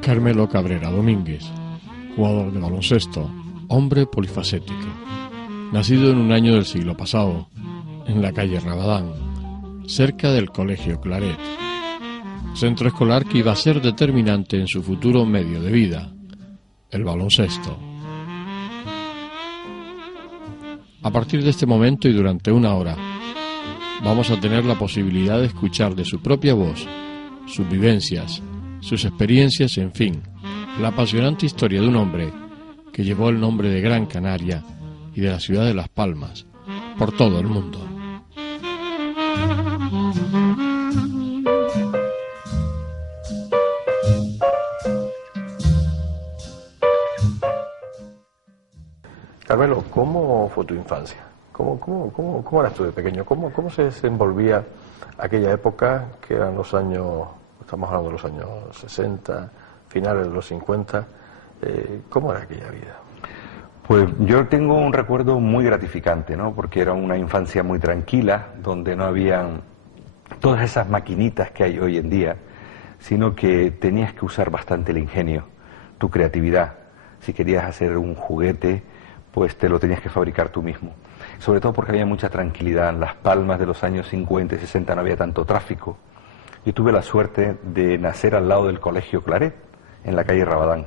Carmelo Cabrera Domínguez, jugador de baloncesto, hombre polifacético, nacido en un año del siglo pasado, en la calle Rabadán, cerca del Colegio Claret, centro escolar que iba a ser determinante en su futuro medio de vida, el baloncesto. A partir de este momento y durante una hora, vamos a tener la posibilidad de escuchar de su propia voz sus vivencias, sus experiencias, en fin, la apasionante historia de un hombre que llevó el nombre de Gran Canaria y de la ciudad de Las Palmas por todo el mundo. Carmelo, ¿cómo fue tu infancia? ¿Cómo eras tú de pequeño? ¿Cómo se desenvolvía aquella época, que eran los años, estamos hablando de los años 60, finales de los 50, ¿cómo era aquella vida? Pues yo tengo un recuerdo muy gratificante, ¿no? Porque era una infancia muy tranquila, donde no habían todas esas maquinitas que hay hoy en día, sino que tenías que usar bastante el ingenio, tu creatividad. Si querías hacer un juguete, pues te lo tenías que fabricar tú mismo. Sobre todo porque había mucha tranquilidad. En Las Palmas de los años 50 y 60 no había tanto tráfico. Yo tuve la suerte de nacer al lado del Colegio Claret, en la calle Rabadán,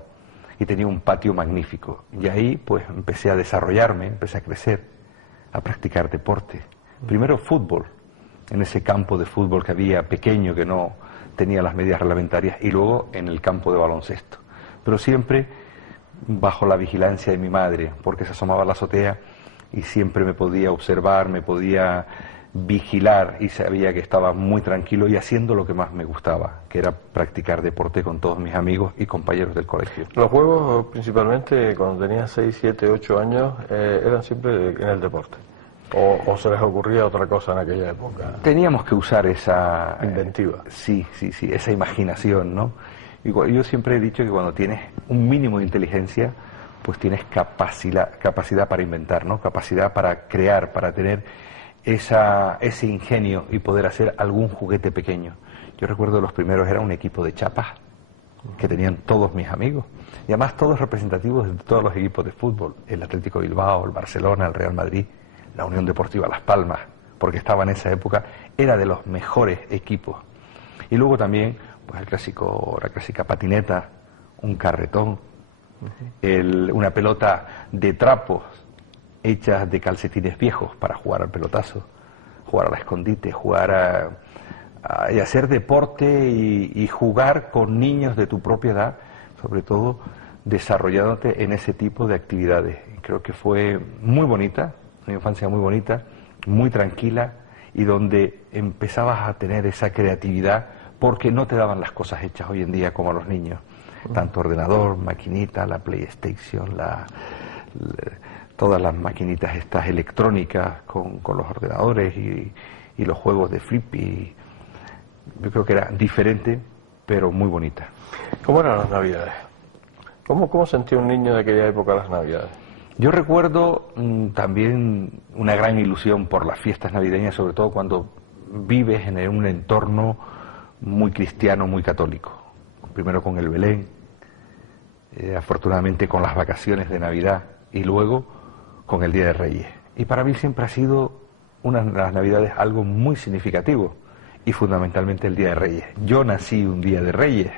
y tenía un patio magnífico. Y ahí pues empecé a desarrollarme, empecé a crecer, a practicar deporte. Primero fútbol, en ese campo de fútbol que había pequeño, que no tenía las medidas reglamentarias, y luego en el campo de baloncesto. Pero siempre bajo la vigilancia de mi madre, porque se asomaba a la azotea y siempre me podía observar, me podía vigilar, y sabía que estaba muy tranquilo y haciendo lo que más me gustaba, que era practicar deporte con todos mis amigos y compañeros del colegio. Los juegos, principalmente cuando tenías 6, 7, 8 años, eran siempre en el deporte. ¿O se les ocurría otra cosa en aquella época? Teníamos que usar esa... inventiva. Sí, esa imaginación, ¿no? Y yo siempre he dicho que cuando tienes un mínimo de inteligencia, pues tienes capacidad para inventar, ¿no? Capacidad para crear, para tener ese ingenio y poder hacer algún juguete pequeño. Yo recuerdo los primeros, era un equipo de chapas que tenían todos mis amigos, y además todos representativos de todos los equipos de fútbol: el Atlético Bilbao, el Barcelona, el Real Madrid, la Unión Deportiva Las Palmas, porque estaba en esa época, era de los mejores equipos. Y luego también pues la clásica patineta, un carretón, una pelota de trapos hechas de calcetines viejos para jugar al pelotazo, jugar al escondite, jugar y hacer deporte y jugar con niños de tu propia edad, sobre todo desarrollándote en ese tipo de actividades. Creo que fue muy bonita, una infancia muy bonita, muy tranquila, y donde empezabas a tener esa creatividad, porque no te daban las cosas hechas hoy en día como a los niños. Tanto ordenador, maquinita, la PlayStation, todas las maquinitas estas electrónicas con los ordenadores y los juegos de Flippy. Yo creo que era diferente, pero muy bonita. ¿Cómo eran las Navidades? ¿Cómo sentía un niño de aquella época las Navidades? Yo recuerdo también una gran ilusión por las fiestas navideñas, sobre todo cuando vives en un entorno muy cristiano, muy católico. Primero con el Belén, afortunadamente con las vacaciones de Navidad, y luego con el Día de Reyes. Y para mí siempre ha sido las Navidades algo muy significativo, y fundamentalmente el Día de Reyes. Yo nací un Día de Reyes,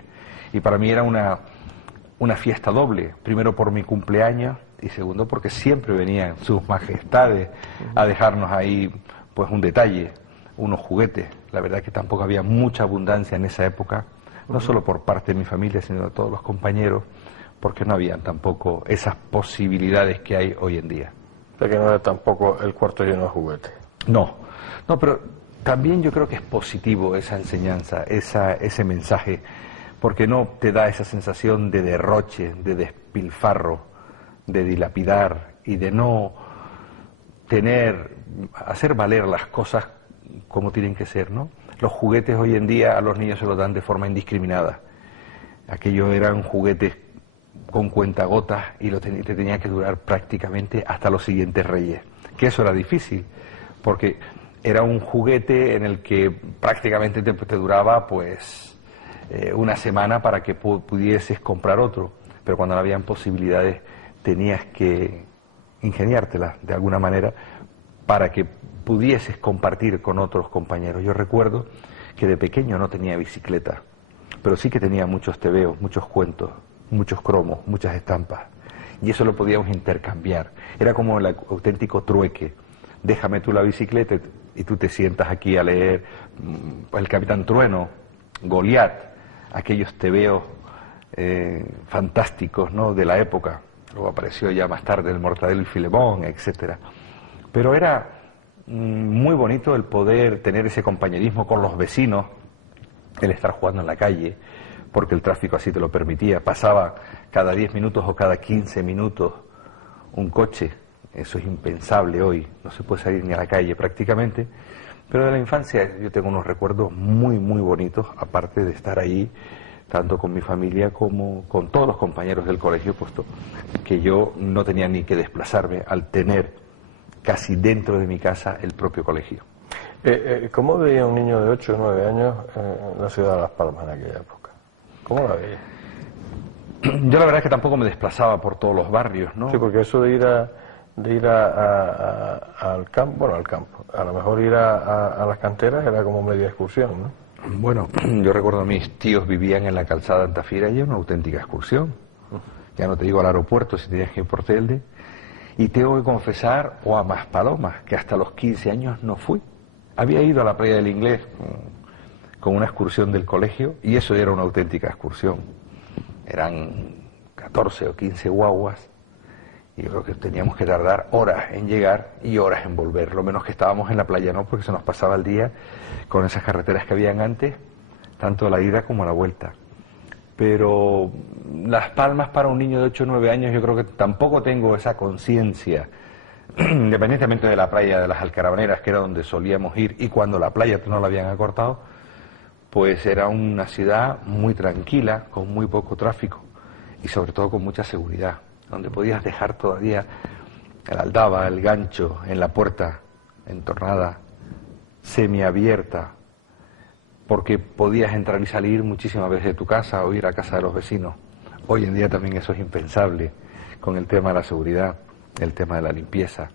y para mí era una fiesta doble, primero por mi cumpleaños, y segundo porque siempre venían sus majestades a dejarnos ahí pues un detalle, unos juguetes. La verdad que tampoco había mucha abundancia en esa época, no solo por parte de mi familia, sino de todos los compañeros, porque no habían tampoco esas posibilidades que hay hoy en día. O sea que no era tampoco el cuarto lleno de juguetes. No, pero también yo creo que es positivo esa enseñanza, ese mensaje, porque no te da esa sensación de derroche, de despilfarro, de dilapidar y de no hacer valer las cosas como tienen que ser, ¿no? Los juguetes hoy en día a los niños se los dan de forma indiscriminada. Aquellos eran juguetes con cuentagotas y te tenía que durar prácticamente hasta los siguientes reyes. Que eso era difícil, porque era un juguete en el que prácticamente te duraba pues una semana para que pudieses comprar otro, pero cuando no habían posibilidades tenías que ingeniártelas de alguna manera para que pudieses compartir con otros compañeros. Yo recuerdo que de pequeño no tenía bicicleta, pero sí que tenía muchos tebeos, muchos cuentos, muchos cromos, muchas estampas, y eso lo podíamos intercambiar. Era como el auténtico trueque. Déjame tú la bicicleta y tú te sientas aquí a leer El Capitán Trueno, Goliat, aquellos tebeos fantásticos, ¿no?, de la época. Luego apareció ya más tarde el Mortadelo y Filemón, etcétera. Pero era muy bonito el poder tener ese compañerismo con los vecinos, el estar jugando en la calle, porque el tráfico así te lo permitía. Pasaba cada 10 minutos o cada 15 minutos un coche. Eso es impensable hoy, no se puede salir ni a la calle prácticamente. Pero de la infancia yo tengo unos recuerdos muy, muy bonitos, aparte de estar ahí, tanto con mi familia como con todos los compañeros del colegio, puesto que yo no tenía ni que desplazarme al tener casi dentro de mi casa el propio colegio. ¿Cómo veía un niño de 8 o 9 años en la ciudad de Las Palmas en aquella época? ¿Cómo la veía? Yo la verdad es que tampoco me desplazaba por todos los barrios, ¿no? Sí, porque eso de ir al campo, bueno, al campo, a lo mejor ir a las canteras era como media excursión, ¿no? Bueno, yo recuerdo a mis tíos vivían en la calzada de Antafira y era una auténtica excursión. Ya no te digo al aeropuerto si tenías que ir por Telde. Y tengo que confesar, o a Maspalomas, que hasta los 15 años no fui. Había ido a la playa del Inglés con una excursión del colegio y eso era una auténtica excursión. Eran 14 o 15 guaguas y yo creo que teníamos que tardar horas en llegar y horas en volver. Lo menos que estábamos en la playa, ¿no? Porque se nos pasaba el día con esas carreteras que habían antes, tanto la ida como la vuelta. Pero Las Palmas para un niño de 8 o 9 años yo creo que tampoco tengo esa conciencia, independientemente de la playa de las Alcarabaneras, que era donde solíamos ir, y cuando la playa no la habían acortado, pues era una ciudad muy tranquila, con muy poco tráfico y sobre todo con mucha seguridad, donde podías dejar todavía el aldaba, el gancho en la puerta entornada, semiabierta, porque podías entrar y salir muchísimas veces de tu casa o ir a casa de los vecinos. Hoy en día también eso es impensable con el tema de la seguridad, el tema de la limpieza,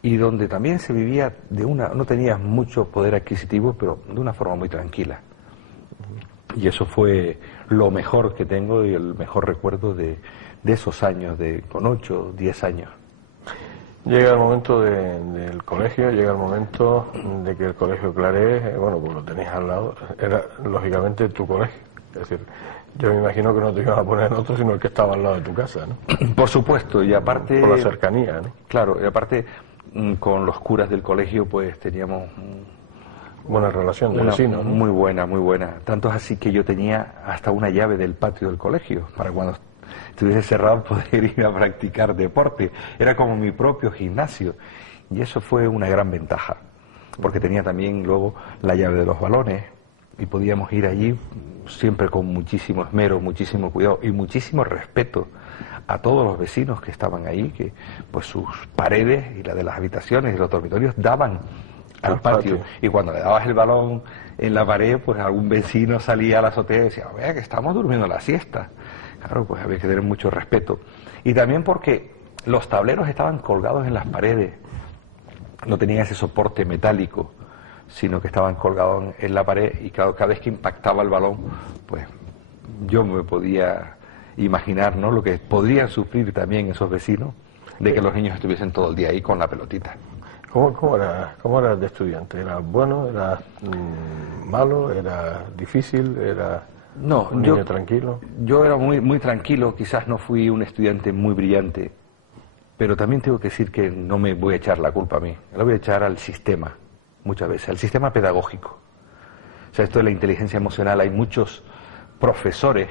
y donde también se vivía no tenías mucho poder adquisitivo, pero de una forma muy tranquila. Y eso fue lo mejor que tengo y el mejor recuerdo de esos años, con 8 o 10 años. Llega el momento del colegio, llega el momento de que el colegio Clarés, bueno, pues lo tenías al lado, era lógicamente tu colegio. Es decir, yo me imagino que no te iban a poner en otro, sino el que estaba al lado de tu casa, ¿no? Por supuesto, y aparte... Por la cercanía, ¿no? Claro, y aparte con los curas del colegio pues teníamos... Buena relación de vecinos, ¿no? Muy buena, muy buena. Tanto es así que yo tenía hasta una llave del patio del colegio, para cuando estuviese cerrado poder ir a practicar deporte. Era como mi propio gimnasio. Y eso fue una gran ventaja, porque tenía también luego la llave de los balones y podíamos ir allí siempre con muchísimo esmero, muchísimo cuidado y muchísimo respeto a todos los vecinos que estaban ahí, que pues sus paredes y la de las habitaciones y los dormitorios daban al patio. Y cuando le dabas el balón en la pared, pues algún vecino salía a la azotea y decía, vea que estamos durmiendo la siesta. Claro, pues había que tener mucho respeto. Y también porque los tableros estaban colgados en las paredes, no tenían ese soporte metálico, sino que estaban colgados en la pared y claro, cada vez que impactaba el balón, pues yo me podía imaginar, ¿no?, lo que podrían sufrir también esos vecinos de que los niños estuviesen todo el día ahí con la pelotita. ¿Cómo era de estudiante? ¿Era bueno? ¿Era malo? ¿Era difícil? ¿Era un niño tranquilo? Yo era muy tranquilo, quizás no fui un estudiante muy brillante, pero también tengo que decir que no me voy a echar la culpa a mí, la voy a echar al sistema, muchas veces, al sistema pedagógico. O sea, esto de la inteligencia emocional, hay muchos profesores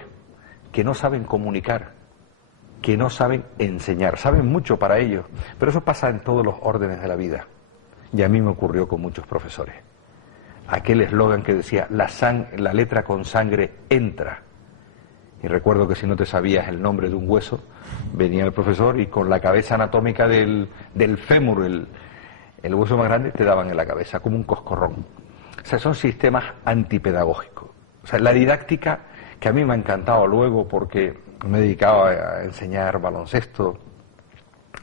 que no saben comunicar, que no saben enseñar, saben mucho para ellos, pero eso pasa en todos los órdenes de la vida. Y a mí me ocurrió con muchos profesores. Aquel eslogan que decía, la letra con sangre entra. Y recuerdo que si no te sabías el nombre de un hueso, venía el profesor y con la cabeza anatómica del fémur, el hueso más grande, te daban en la cabeza, como un coscorrón. O sea, son sistemas antipedagógicos. O sea, la didáctica, que a mí me ha encantado luego porque me dedicaba a enseñar baloncesto,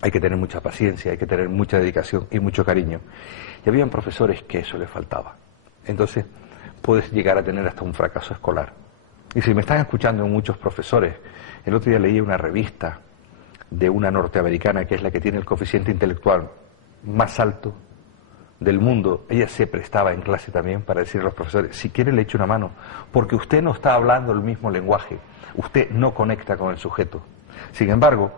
hay que tener mucha paciencia, hay que tener mucha dedicación y mucho cariño. Y habían profesores que eso les faltaba. Entonces, puedes llegar a tener hasta un fracaso escolar. Y si me están escuchando muchos profesores, el otro día leí una revista de una norteamericana que es la que tiene el coeficiente intelectual más alto del mundo. Ella se prestaba en clase también para decirle a los profesores, si quiere le echo una mano, porque usted no está hablando el mismo lenguaje, usted no conecta con el sujeto. Sin embargo,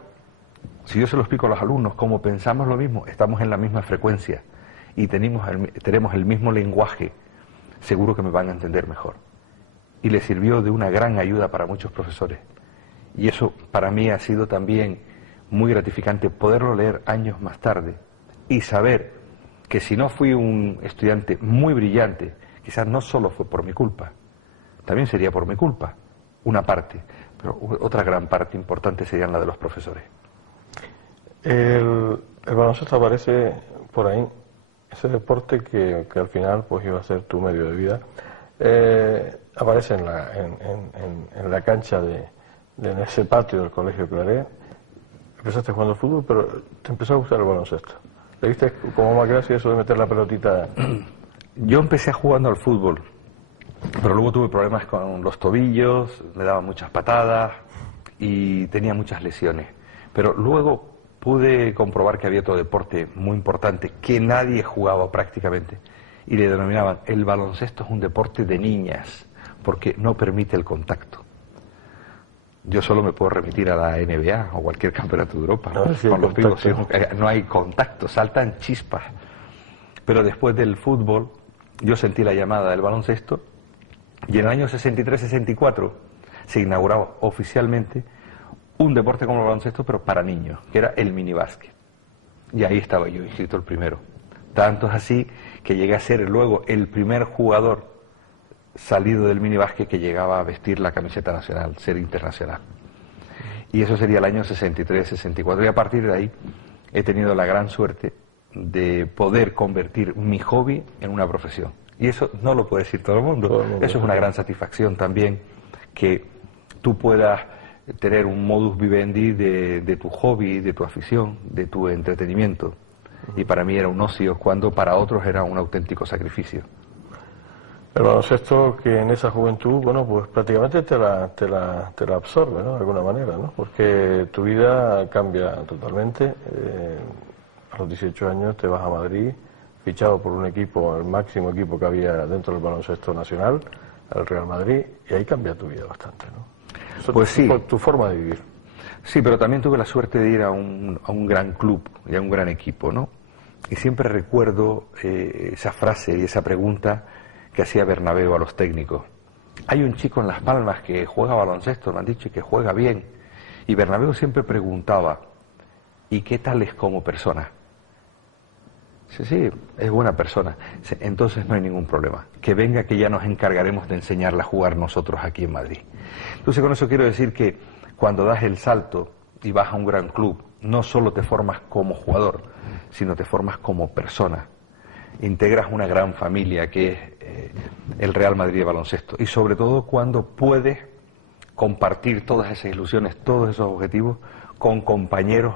si yo se lo explico a los alumnos, como pensamos lo mismo, estamos en la misma frecuencia y tenemos el mismo lenguaje, seguro que me van a entender mejor. Y le sirvió de una gran ayuda para muchos profesores. Y eso para mí ha sido también muy gratificante, poderlo leer años más tarde y saber que si no fui un estudiante muy brillante, quizás no solo fue por mi culpa, también sería por mi culpa, una parte, pero otra gran parte importante sería la de los profesores. El baloncesto aparece por ahí, ese deporte que al final pues iba a ser tu medio de vida, aparece en la cancha en ese patio del Colegio Claret. Empezaste jugando al fútbol, pero te empezó a gustar el baloncesto. ¿Le viste como más gracia eso de meter la pelotita? Yo empecé jugando al fútbol, pero luego tuve problemas con los tobillos, me daban muchas patadas y tenía muchas lesiones. Pero luego pude comprobar que había otro deporte muy importante que nadie jugaba prácticamente y le denominaban el baloncesto es un deporte de niñas porque no permite el contacto. Yo solo me puedo remitir a la NBA o cualquier campeonato de Europa. No, sí, con los pibos no hay contacto, saltan chispas. Pero después del fútbol yo sentí la llamada del baloncesto y en el año 63-64 se inauguraba oficialmente un deporte como el baloncesto, pero para niños, que era el minibásquet. Y ahí estaba yo inscrito el primero. Tanto es así que llegué a ser luego el primer jugador salido del minibásquet que llegaba a vestir la camiseta nacional, ser internacional. Y eso sería el año 63-64. Y a partir de ahí he tenido la gran suerte de poder convertir mi hobby en una profesión. Y eso no lo puede decir todo el mundo. Eso es una gran satisfacción también, que tú puedas tener un modus vivendi de tu hobby, de tu afición, de tu entretenimiento. Y para mí era un ocio, cuando para otros era un auténtico sacrificio. El baloncesto que en esa juventud, bueno, pues prácticamente te la absorbe, ¿no? De alguna manera, ¿no? Porque tu vida cambia totalmente. A los 18 años te vas a Madrid, fichado por un equipo, el máximo equipo que había dentro del baloncesto nacional, el Real Madrid, y ahí cambia tu vida bastante, ¿no? Eso pues sí. Tu forma de vivir. Sí, pero también tuve la suerte de ir a un gran club y a un gran equipo, ¿no? Y siempre recuerdo esa frase y esa pregunta que hacía Bernabéu a los técnicos. Hay un chico en Las Palmas que juega baloncesto, me han dicho, y que juega bien. Y Bernabéu siempre preguntaba, ¿y qué tal es como persona? Sí, es buena persona. Entonces no hay ningún problema. Que venga, que ya nos encargaremos de enseñarle a jugar nosotros aquí en Madrid. Entonces con eso quiero decir que cuando das el salto y vas a un gran club, no solo te formas como jugador, sino te formas como persona. Integras una gran familia que es el Real Madrid de baloncesto. Y sobre todo cuando puedes compartir todas esas ilusiones, todos esos objetivos con compañeros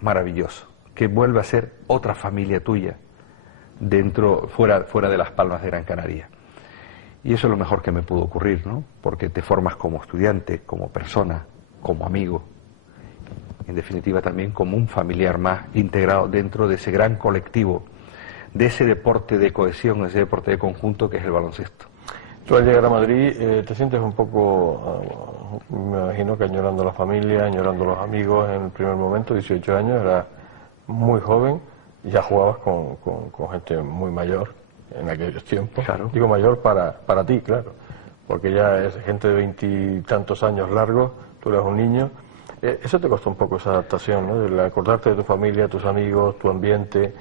maravillosos, que vuelve a ser otra familia tuya fuera de Las Palmas de Gran Canaria. Y eso es lo mejor que me pudo ocurrir, ¿no? Porque te formas como estudiante, como persona, como amigo, en definitiva también como un familiar más integrado dentro de ese gran colectivo de ese deporte de cohesión, de ese deporte de conjunto que es el baloncesto. Tú al llegar a Madrid te sientes un poco, me imagino que añorando la familia, añorando los amigos en el primer momento, 18 años, eras muy joven, y ya jugabas con gente muy mayor en aquellos tiempos. Claro. Digo mayor para ti, claro, porque ya es gente de 20 y tantos años largos, tú eras un niño. Eso te costó un poco esa adaptación, ¿no? El acordarte de tu familia, tus amigos, tu ambiente,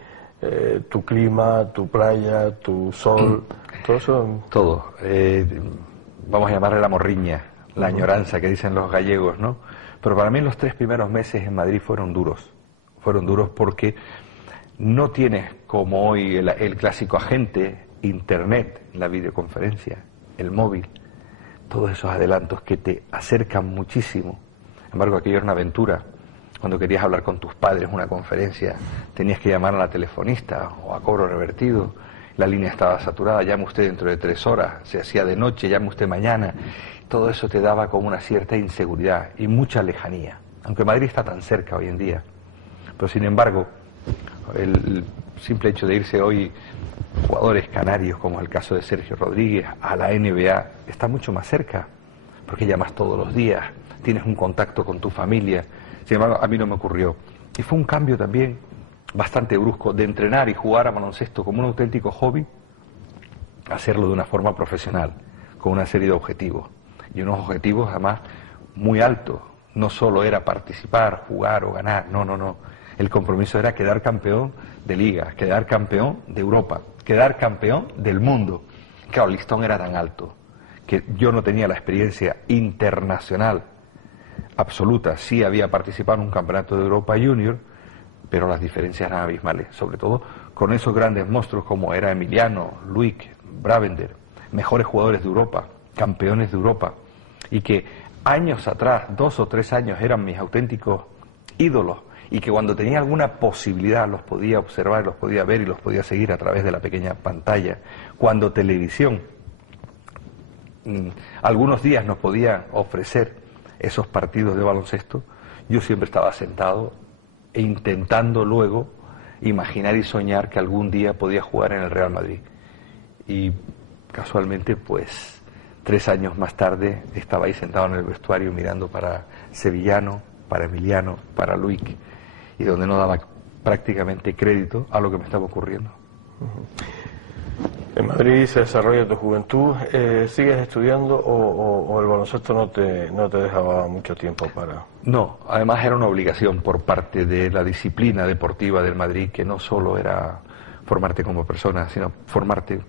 tu clima, tu playa, tu sol, todo eso. Todo. Vamos a llamarle la morriña, la añoranza que dicen los gallegos, ¿no? Pero para mí los 3 primeros meses en Madrid fueron duros. Fueron duros porque no tienes como hoy el clásico agente, internet, la videoconferencia, el móvil, todos esos adelantos que te acercan muchísimo. Sin embargo, aquello era una aventura. Cuando querías hablar con tus padres una conferencia, tenías que llamar a la telefonista o a cobro revertido. La línea estaba saturada, llame usted dentro de 3 horas, se hacía de noche, llame usted mañana. Todo eso te daba como una cierta inseguridad y mucha lejanía. Aunque Madrid está tan cerca hoy en día. Pero sin embargo, el simple hecho de irse hoy jugadores canarios, como el caso de Sergio Rodríguez, a la NBA, está mucho más cerca, porque llamas todos los días, tienes un contacto con tu familia. Sin embargo, a mí no me ocurrió. Y fue un cambio también bastante brusco de entrenar y jugar a baloncesto como un auténtico hobby, a hacerlo de una forma profesional, con una serie de objetivos. Y unos objetivos además muy altos. No solo era participar, jugar o ganar, no. El compromiso era quedar campeón de liga, quedar campeón de Europa, quedar campeón del mundo. Claro, el listón era tan alto que yo no tenía la experiencia internacional absoluta. Sí había participado en un campeonato de Europa Junior, pero las diferencias eran abismales, sobre todo con esos grandes monstruos como era Emiliano, Luik, Bravender, mejores jugadores de Europa, campeones de Europa, y que años atrás, 2 o 3 años, eran mis auténticos ídolos, y que cuando tenía alguna posibilidad los podía observar, los podía ver y los podía seguir a través de la pequeña pantalla. Cuando televisión, algunos días nos podía ofrecer esos partidos de baloncesto, yo siempre estaba sentado e intentando luego imaginar y soñar que algún día podía jugar en el Real Madrid. Y casualmente, pues, 3 años más tarde estaba ahí sentado en el vestuario mirando para Sevillano, para Emiliano, para Luik, y donde no daba prácticamente crédito a lo que me estaba ocurriendo. En Madrid se desarrolla tu juventud. ¿Sigues estudiando o el baloncesto no te dejaba mucho tiempo para...? No, además era una obligación por parte de la disciplina deportiva del Madrid, que no solo era formarte como persona, sino formarte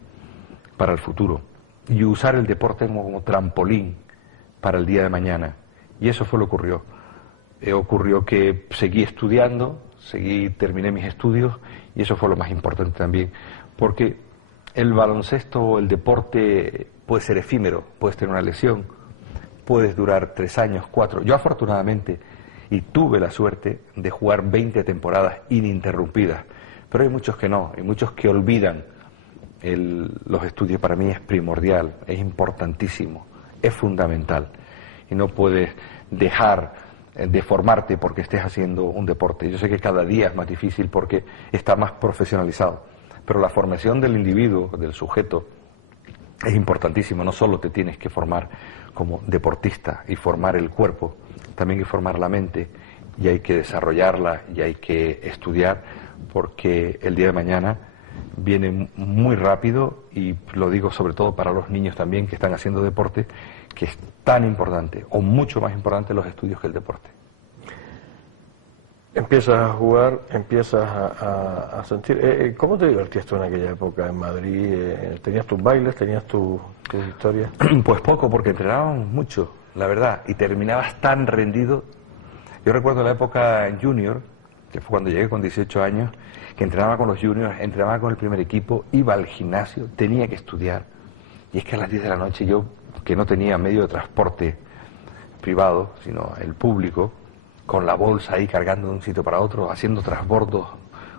para el futuro y usar el deporte como trampolín para el día de mañana. Y eso fue lo que ocurrió. Ocurrió que seguí estudiando, terminé mis estudios, y eso fue lo más importante también, porque el baloncesto o el deporte puede ser efímero, puedes tener una lesión, puedes durar 3 años, 4. Yo afortunadamente, y tuve la suerte de jugar 20 temporadas ininterrumpidas, pero hay muchos que no, hay muchos que olvidan los estudios. Para mí es primordial, es importantísimo, es fundamental, y no puedes dejar de formarte porque estés haciendo un deporte. Yo sé que cada día es más difícil porque está más profesionalizado, pero la formación del individuo, del sujeto, es importantísimo. No solo te tienes que formar como deportista y formar el cuerpo, también hay que formar la mente, y hay que desarrollarla y hay que estudiar, porque el día de mañana viene muy rápido, y lo digo sobre todo para los niños también que están haciendo deporte, que es tan importante o mucho más importante los estudios que el deporte. Empiezas a jugar, empiezas a sentir... ¿Cómo te divertías tú en aquella época en Madrid? ¿Tenías tus bailes, tenías tus historias? Pues poco, porque entrenábamos mucho, la verdad, y terminabas tan rendido. Yo recuerdo la época en Junior, que fue cuando llegué con 18 años, que entrenaba con los juniors, entrenaba con el primer equipo, iba al gimnasio, tenía que estudiar. Y es que a las 10 de la noche yo, que no tenía medio de transporte privado, sino el público, con la bolsa ahí cargando de un sitio para otro, haciendo transbordos,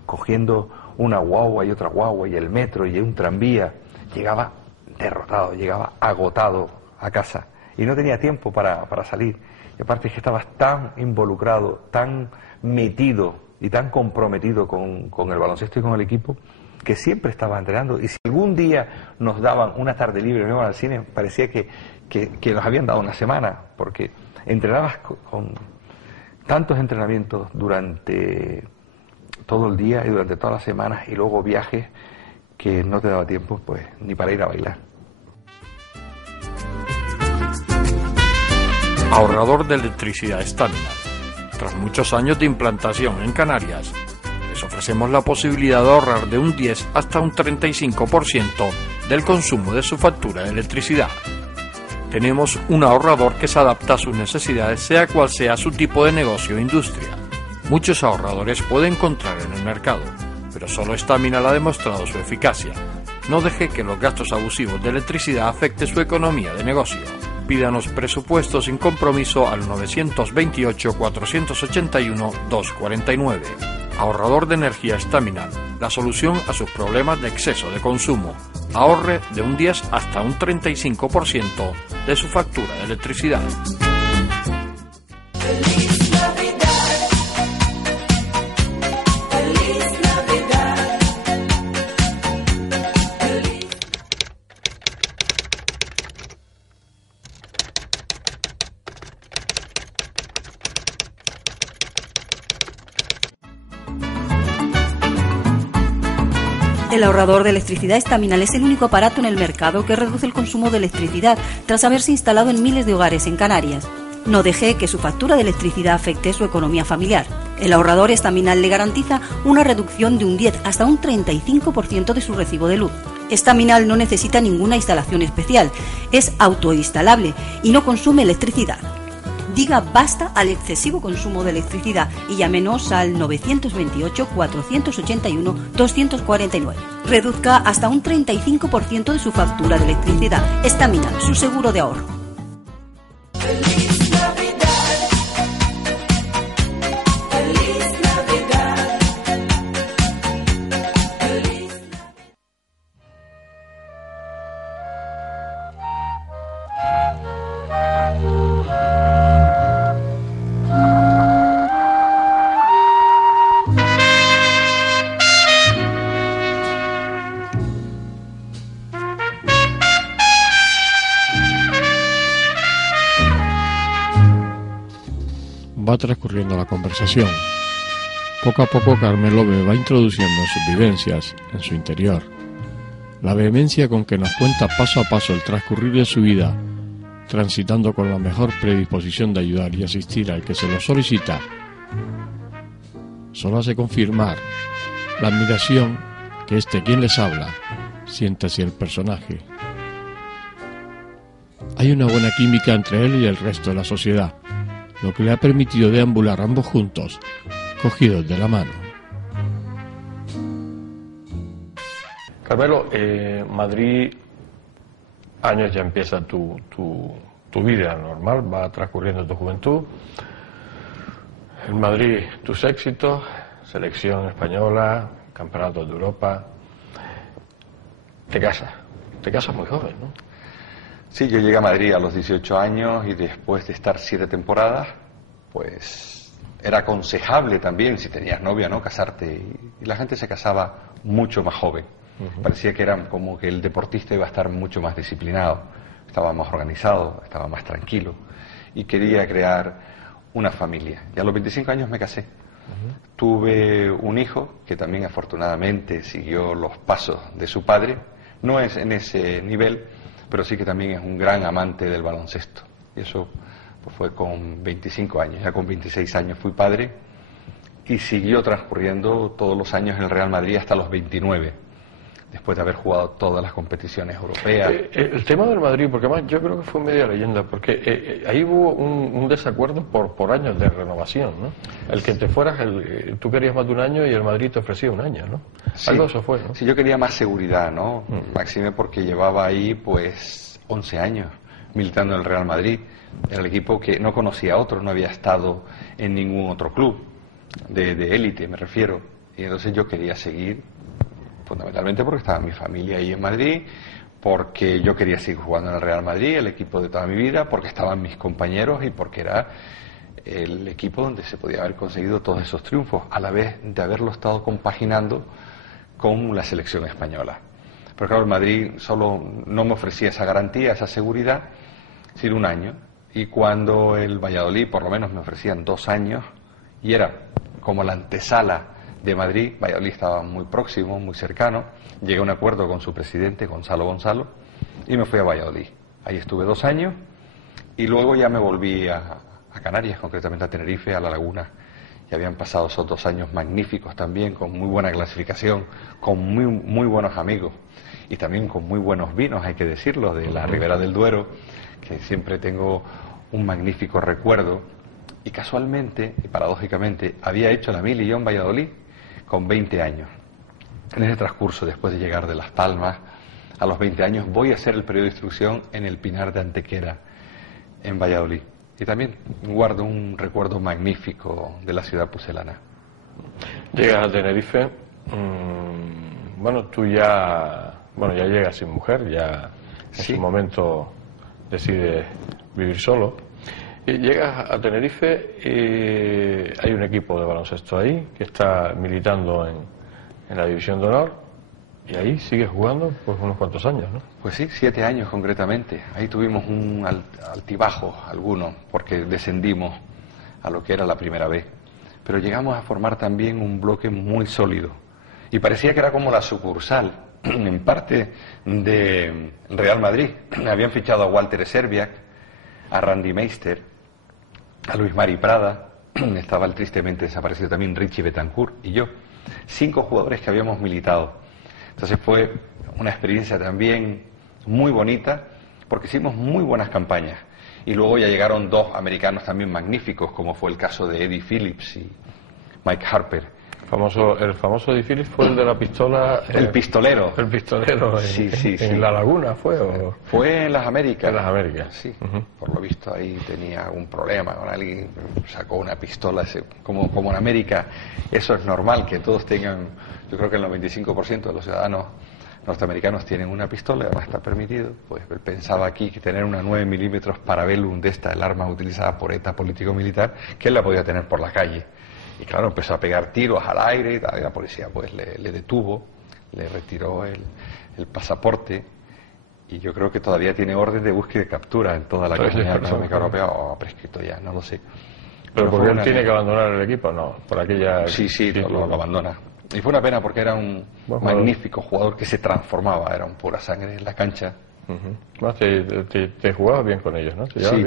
cogiendo una guagua y otra guagua y el metro y un tranvía, llegaba derrotado, llegaba agotado a casa y no tenía tiempo para salir. Y aparte es que estabas tan involucrado, tan metido y tan comprometido con el baloncesto y con el equipo, que siempre estaba entrenando, y si algún día nos daban una tarde libre y nos iban al cine, parecía que nos habían dado una semana, porque entrenabas con tantos entrenamientos durante todo el día y durante todas las semanas, y luego viajes, que no te daba tiempo pues ni para ir a bailar. Ahorrador de electricidad Staminar. Tras muchos años de implantación en Canarias, les ofrecemos la posibilidad de ahorrar de un 10 hasta un 35% del consumo de su factura de electricidad. Tenemos un ahorrador que se adapta a sus necesidades, sea cual sea su tipo de negocio o industria. Muchos ahorradores puede encontrar en el mercado, pero solo Staminar ha demostrado su eficacia. No deje que los gastos abusivos de electricidad afecte su economía de negocio. Pídanos presupuesto sin compromiso al 921-481-249. Ahorrador de energía Staminar, la solución a sus problemas de exceso de consumo. Ahorre de un 10 hasta un 35% de su factura de electricidad. El ahorrador de electricidad Staminar es el único aparato en el mercado que reduce el consumo de electricidad tras haberse instalado en miles de hogares en Canarias. No deje que su factura de electricidad afecte su economía familiar. El ahorrador Staminar le garantiza una reducción de un 10 hasta un 35% de su recibo de luz. Staminar no necesita ninguna instalación especial, es autoinstalable y no consume electricidad. Diga basta al excesivo consumo de electricidad y llámenos al 928-481-249. Reduzca hasta un 35% de su factura de electricidad. Staminar, su seguro de ahorro. Va transcurriendo la conversación. Poco a poco Carmelo me va introduciendo en sus vivencias, en su interior. La vehemencia con que nos cuenta paso a paso el transcurrir de su vida, transitando con la mejor predisposición de ayudar y asistir al que se lo solicita, solo hace confirmar la admiración que quien les habla siente hacia el personaje. Hay una buena química entre él y el resto de la sociedad, lo que le ha permitido deambular ambos juntos, cogidos de la mano. Carmelo, Madrid, años ya empieza tu vida normal, va transcurriendo tu juventud. En Madrid, tus éxitos, selección española, campeonatos de Europa. Te casas muy joven, ¿no? Sí, yo llegué a Madrid a los 18 años y después de estar 7 temporadas, pues era aconsejable también, si tenías novia, ¿no?, casarte. Y la gente se casaba mucho más joven. Parecía que era como que el deportista iba a estar mucho más disciplinado, estaba más organizado, estaba más tranquilo y quería crear una familia. Y a los 25 años me casé. Tuve un hijo que también afortunadamente siguió los pasos de su padre. No es en ese nivel, pero sí que también es un gran amante del baloncesto. Y eso pues, fue con 25 años. Ya con 26 años fui padre y siguió transcurriendo todos los años en el Real Madrid hasta los 29, después de haber jugado todas las competiciones europeas. El tema del Madrid, porque además yo creo que fue media leyenda, porque ahí hubo un desacuerdo por años de renovación, ¿no? El que te fueras, tú querías más de un año y el Madrid te ofrecía un año, ¿no? Sí, algo de eso fue, ¿no? Sí, yo quería más seguridad, ¿no? Máxime porque llevaba ahí pues 11 años militando en el Real Madrid. Era el equipo que no conocía a otros, no había estado en ningún otro club de élite, me refiero. Y entonces yo quería seguir, fundamentalmente porque estaba mi familia ahí en Madrid, porque yo quería seguir jugando en el Real Madrid, el equipo de toda mi vida, porque estaban mis compañeros y porque era el equipo donde se podía haber conseguido todos esos triunfos, a la vez de haberlo estado compaginando con la selección española. Pero claro, el Madrid solo no me ofrecía esa garantía, esa seguridad, sino un año. Y cuando el Valladolid, por lo menos, me ofrecían 2 años, y era como la antesala de Madrid, Valladolid estaba muy próximo, muy cercano, llegué a un acuerdo con su presidente, Gonzalo Gonzalo, y me fui a Valladolid. Ahí estuve 2 años, y luego ya me volví a Canarias, concretamente a Tenerife, a La Laguna. Y habían pasado esos 2 años magníficos también, con muy buena clasificación, con muy buenos amigos, y también con muy buenos vinos, hay que decirlo, de la Ribera del Duero, que siempre tengo un magnífico recuerdo. Y casualmente, y paradójicamente, había hecho la mili yo en Valladolid con 20 años. En ese transcurso, después de llegar de Las Palmas, a los 20 años voy a hacer el periodo de instrucción en el Pinar de Antequera, en Valladolid. Y también guardo un recuerdo magnífico de la ciudad pucelana. Llegas a Tenerife, bueno, tú ya llegas sin mujer, ya en su momento decides vivir solo. Y llegas a Tenerife y hay un equipo de baloncesto ahí que está militando en la División de Honor, y ahí sigues jugando pues unos cuantos años, ¿no? Pues sí, 7 años concretamente. Ahí tuvimos un altibajo alguno, porque descendimos a lo que era la primera vez. Pero llegamos a formar también un bloque muy sólido. Y parecía que era como la sucursal, en parte, de Real Madrid. Habían fichado a Walter Serbiak, a Randy Meister, a Luis Mari Prada, estaba el tristemente desaparecido también Richie Betancourt y yo. 5 jugadores que habíamos militado. Entonces fue una experiencia también muy bonita, porque hicimos muy buenas campañas. Y luego ya llegaron 2 americanos también magníficos, como fue el caso de Eddie Phillips y Mike Harper. El famoso Eddie Phillips fue el de la pistola... El pistolero. El pistolero en La Laguna, ¿fue? Fue en las Américas. En las Américas. Sí, por lo visto ahí tenía algún problema con alguien, sacó una pistola, como en América. Eso es normal, que todos tengan, yo creo que el 95% de los ciudadanos norteamericanos tienen una pistola, además está permitido. Pues él pensaba aquí que tener una 9 milímetros Parabellum de esta, el arma utilizada por ETA político-militar, que él la podía tener por la calle. Y claro, empezó a pegar tiros al aire, y la policía pues le detuvo, le retiró el pasaporte, y yo creo que todavía tiene orden de búsqueda y captura en toda la Comunidad Económica Europea, o ha prescrito ya, no lo sé. ¿Pero porque él tiene que abandonar el equipo? No, por aquella... Sí, lo abandona. Y fue una pena, porque era un magnífico jugador que se transformaba, era un pura sangre en la cancha. Te jugabas bien con ellos, ¿no? Sí,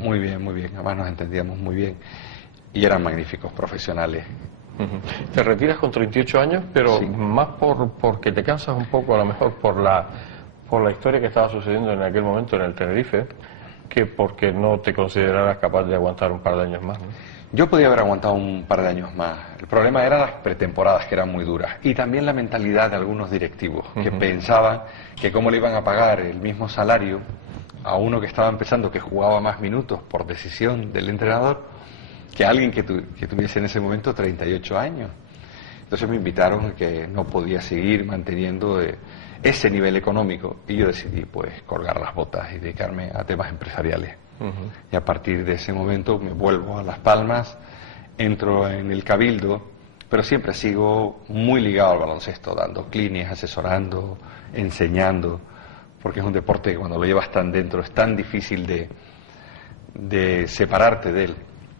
muy bien, además nos entendíamos muy bien. Y eran magníficos profesionales. Te retiras con 38 años, pero más porque te cansas un poco, a lo mejor por la historia que estaba sucediendo en aquel momento en el Tenerife, que porque no te consideraras capaz de aguantar un par de años más, ¿no? Yo podía haber aguantado un par de años más. El problema eran las pretemporadas, que eran muy duras, y también la mentalidad de algunos directivos, que pensaban que cómo le iban a pagar el mismo salario a uno que estaba empezando, que jugaba más minutos por decisión del entrenador, que alguien que tuviese en ese momento 38 años. Entonces me invitaron a que no podía seguir manteniendo ese nivel económico, y yo decidí pues colgar las botas y dedicarme a temas empresariales. Y a partir de ese momento me vuelvo a Las Palmas, entro en el Cabildo, pero siempre sigo muy ligado al baloncesto, dando clinics, asesorando, enseñando, porque es un deporte que cuando lo llevas tan dentro es tan difícil de separarte de él.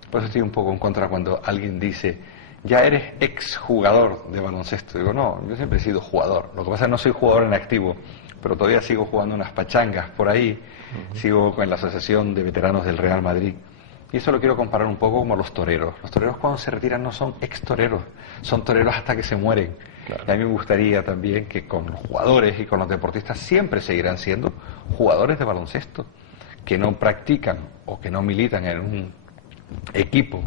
Por eso estoy un poco en contra cuando alguien dice, ya eres exjugador de baloncesto. Digo, no, yo siempre he sido jugador. Lo que pasa es que no soy jugador en activo, pero todavía sigo jugando unas pachangas por ahí, sigo con la Asociación de Veteranos del Real Madrid. Y eso lo quiero comparar un poco como los toreros. Los toreros cuando se retiran no son ex-toreros, son toreros hasta que se mueren. Claro. Y a mí me gustaría también que con los jugadores y con los deportistas siempre seguirán siendo jugadores de baloncesto, que no practican o que no militan en un equipo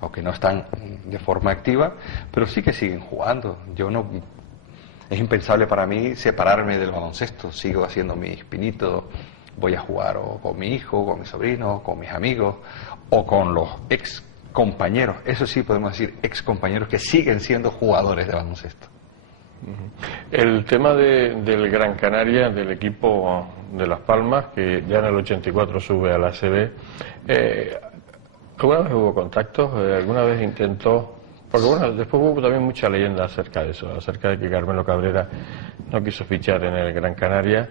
o que no están de forma activa, pero sí que siguen jugando. Es impensable para mí separarme del baloncesto. Sigo haciendo mis pinitos, voy a jugar o con mi hijo, con mi sobrino, con mis amigos o con los ex compañeros. Eso sí podemos decir ex compañeros que siguen siendo jugadores de baloncesto. El tema del Gran Canaria, del equipo de Las Palmas, que ya en el 84 sube a la ACB, ¿alguna vez hubo contactos? ¿Alguna vez intentó Porque bueno, después hubo también mucha leyenda acerca de eso, acerca de que Carmelo Cabrera no quiso fichar en el Gran Canaria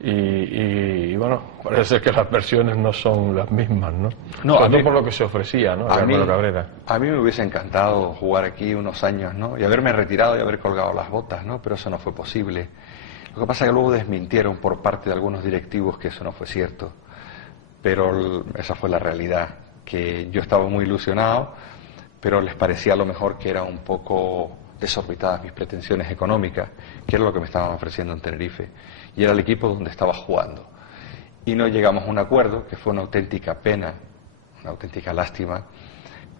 y bueno, parece que las versiones no son las mismas, ¿no? No, a mí, por lo que se ofrecía, ¿no? Carmelo Cabrera. A mí me hubiese encantado jugar aquí unos años, ¿no? Y haberme retirado y haber colgado las botas, ¿no? Pero eso no fue posible. Lo que pasa es que luego desmintieron por parte de algunos directivos que eso no fue cierto. Pero esa fue la realidad, que yo estaba muy ilusionado, pero les parecía a lo mejor que eran un poco desorbitadas mis pretensiones económicas, que era lo que me estaban ofreciendo en Tenerife, y era el equipo donde estaba jugando. Y no llegamos a un acuerdo, que fue una auténtica pena, una auténtica lástima,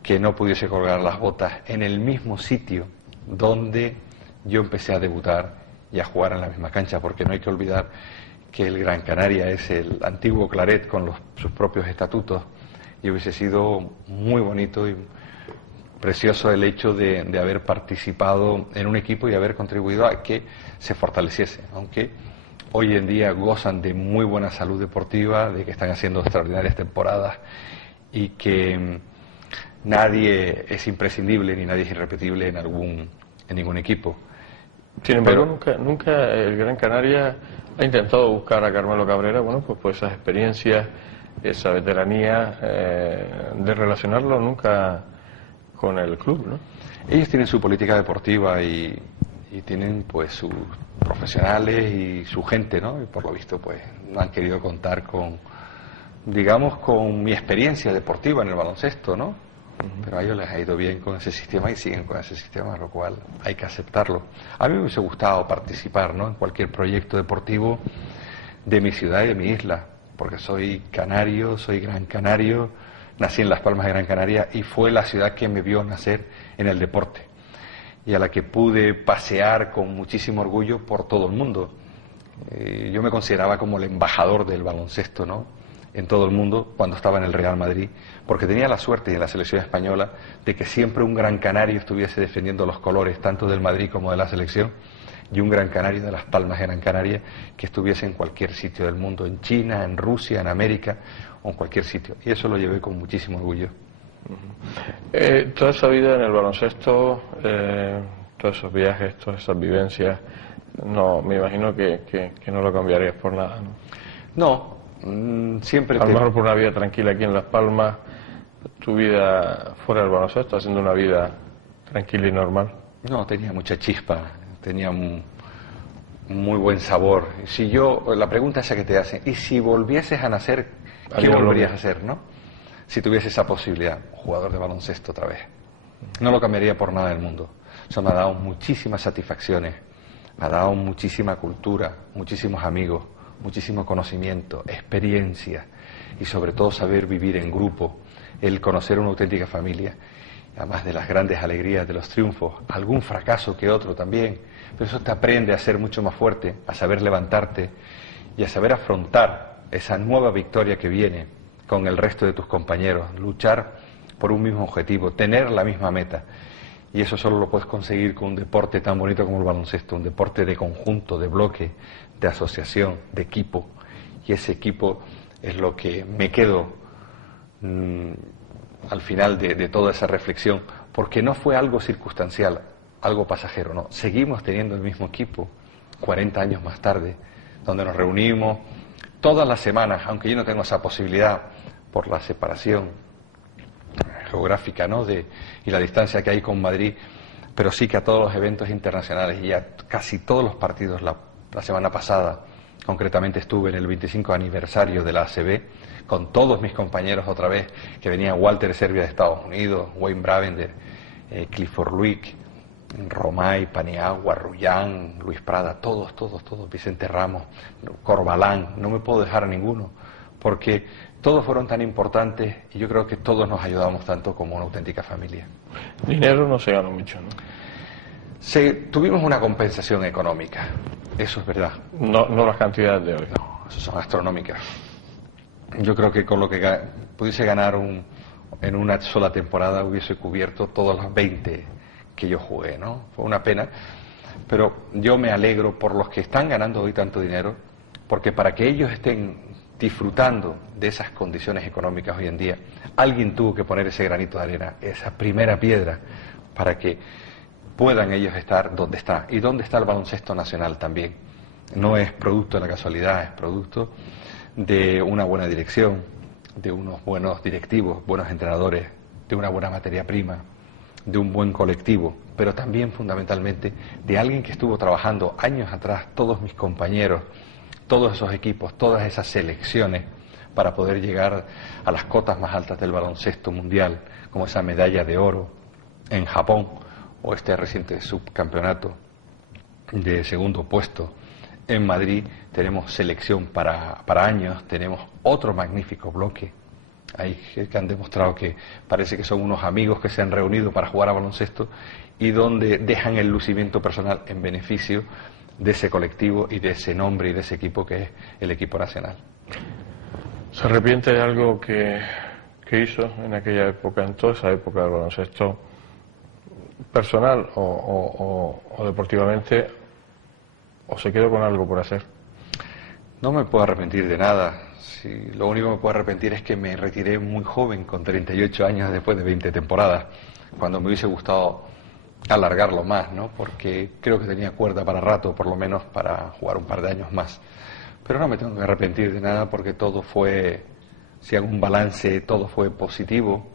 que no pudiese colgar las botas en el mismo sitio donde yo empecé a debutar y a jugar en la misma cancha, porque no hay que olvidar que el Gran Canaria es el antiguo Claret con sus propios estatutos, y hubiese sido muy bonito y precioso el hecho de haber participado en un equipo y haber contribuido a que se fortaleciese, aunque hoy en día gozan de muy buena salud deportiva, de que están haciendo extraordinarias temporadas y que nadie es imprescindible ni nadie es irrepetible en ningún equipo. Sin embargo, nunca el Gran Canaria ha intentado buscar a Carmelo Cabrera, bueno, pues esas experiencias, esa veteranía, de relacionarlo nunca con el club, ¿no? Ellos tienen su política deportiva y tienen pues sus profesionales y su gente, ¿no? Y por lo visto pues no han querido contar con, digamos, con mi experiencia deportiva en el baloncesto, ¿no? Pero a ellos les ha ido bien con ese sistema y siguen con ese sistema, lo cual hay que aceptarlo. A mí me hubiese gustado participar, ¿no?, en cualquier proyecto deportivo de mi ciudad y de mi isla, porque soy canario, soy gran canario, nací en Las Palmas de Gran Canaria y fue la ciudad que me vio nacer en el deporte y a la que pude pasear con muchísimo orgullo por todo el mundo. Yo me consideraba como el embajador del baloncesto, ¿no?, en todo el mundo cuando estaba en el Real Madrid, porque tenía la suerte y en la selección española de que siempre un gran canario estuviese defendiendo los colores tanto del Madrid como de la selección, y un gran canario de Las Palmas de Gran Canaria que estuviese en cualquier sitio del mundo, en China, en Rusia, en América o en cualquier sitio, y eso lo llevé con muchísimo orgullo. Toda esa vida en el baloncesto, todos esos viajes, todas esas vivencias, no, me imagino que no lo cambiarías por nada, ¿no? No, siempre a lo mejor por una vida tranquila aquí en Las Palmas, tu vida fuera del baloncesto, haciendo una vida tranquila y normal. No, tenía mucha chispa, tenía un muy buen sabor. Si yo, la pregunta esa que te hacen, ¿y si volvieses a nacer, qué volverías a hacer, no? Si tuviese esa posibilidad, jugador de baloncesto otra vez. No lo cambiaría por nada del mundo. Eso me ha dado muchísimas satisfacciones, me ha dado muchísima cultura, muchísimos amigos, muchísimo conocimiento, experiencia y sobre todo saber vivir en grupo, el conocer una auténtica familia, además de las grandes alegrías de los triunfos, algún fracaso que otro también, pero eso te aprende a ser mucho más fuerte, a saber levantarte y a saber afrontar esa nueva victoria que viene con el resto de tus compañeros, luchar por un mismo objetivo, tener la misma meta. Y eso solo lo puedes conseguir con un deporte tan bonito como el baloncesto, un deporte de conjunto, de bloque, de asociación, de equipo. Y ese equipo es lo que me quedo al final de toda esa reflexión, porque no fue algo circunstancial, algo pasajero, no. Seguimos teniendo el mismo equipo 40 años más tarde, donde nos reunimos todas las semanas, aunque yo no tengo esa posibilidad por la separación geográfica, ¿no?, y la distancia que hay con Madrid, pero sí que a todos los eventos internacionales y a casi todos los partidos. La semana pasada concretamente estuve en el 25 aniversario de la ACB con todos mis compañeros otra vez, que venía Walter Serbia de Estados Unidos, Wayne Bravender, Clifford Luick, Romay, Paniagua, Rullán, Luis Prada, todos, Vicente Ramos, Corbalán, no me puedo dejar a ninguno, porque todos fueron tan importantes y yo creo que todos nos ayudamos tanto como una auténtica familia. Dinero no se ganó mucho, ¿no? Tuvimos una compensación económica, eso es verdad. No las cantidades de hoy. No, eso son astronómicas. Yo creo que con lo que pudiese ganar en una sola temporada hubiese cubierto todas las 20 que yo jugué, ¿no? Fue una pena, pero yo me alegro por los que están ganando hoy tanto dinero, porque para que ellos estén disfrutando de esas condiciones económicas hoy en día, alguien tuvo que poner ese granito de arena, esa primera piedra, para que puedan ellos estar donde están. ¿Y dónde está el baloncesto nacional también? No es producto de la casualidad, es producto de una buena dirección, de unos buenos directivos, buenos entrenadores, de una buena materia prima, de un buen colectivo, pero también fundamentalmente de alguien que estuvo trabajando años atrás, todos mis compañeros, todos esos equipos, todas esas selecciones, para poder llegar a las cotas más altas del baloncesto mundial, como esa medalla de oro en Japón, o este reciente subcampeonato de segundo puesto en Madrid. Tenemos selección para años, tenemos otro magnífico bloque. Hay que han demostrado que parece que son unos amigos que se han reunido para jugar a baloncesto y donde dejan el lucimiento personal en beneficio de ese colectivo y de ese nombre y de ese equipo que es el equipo nacional. ¿Se arrepiente de algo que hizo en aquella época, en toda esa época del baloncesto, personal o deportivamente, o se quedó con algo por hacer? No me puedo arrepentir de nada. Sí, lo único que me puedo arrepentir es que me retiré muy joven, con 38 años, después de 20 temporadas, cuando me hubiese gustado alargarlo más, ¿no? Porque creo que tenía cuerda para rato, por lo menos para jugar un par de años más. Pero no me tengo que arrepentir de nada, porque todo fue, si hago un balance, todo fue positivo.